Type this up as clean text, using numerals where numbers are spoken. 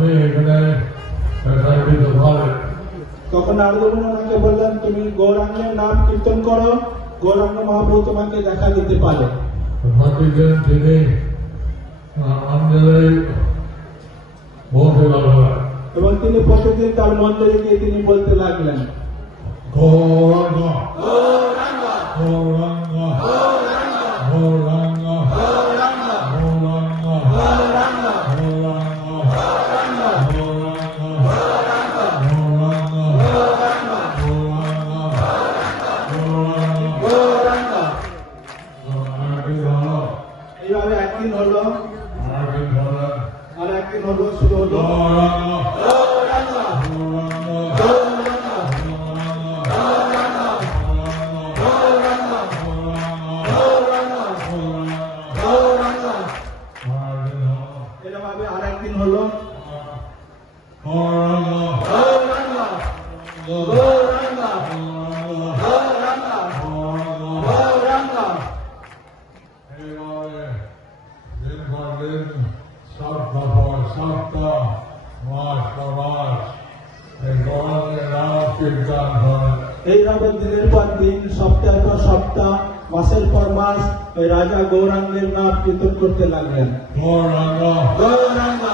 আপনি এখানে সার্বিত ভাবে তখন নারদমুনি ওনাকে বললেন, তুমি গৌরাঙ্গের নাম কীর্তন করো, গৌরাঙ্গ মহাপ্রভু তোমাকে দেখা দিতে পারে। প্রতিদিন তিনি মন্দিরে বলতে লাগলেন, এবং তিনি প্রতিদিন তার মন্দিরে গিয়ে তিনি বলতে লাগলেন, গৌরাঙ্গ গৌরাঙ্গ গৌরাঙ্গ গৌরাঙ্গ গৌরাঙ্গ গৌরাঙ্গ গৌরাঙ্গ গৌরাঙ্গ গৌরাঙ্গ গৌরাঙ্গ। এইভাবে একদিন হলো, আর একদিন হলো, শুরু হলো গৌরাঙ্গ এভাবে আর একদিন হলো গৌরাঙ্গ গৌরাঙ্গ গৌরাঙ্গ গৌরাঙ্গ। এইভাবে দিনের পর দিন, সপ্তাহের পর সপ্তাহ, মাসের পর মাস ওই রাজা গৌরাঙ্গের নাম কীর্তন করতে লাগলেন। গৌরাঙ্গ গৌরাঙ্গ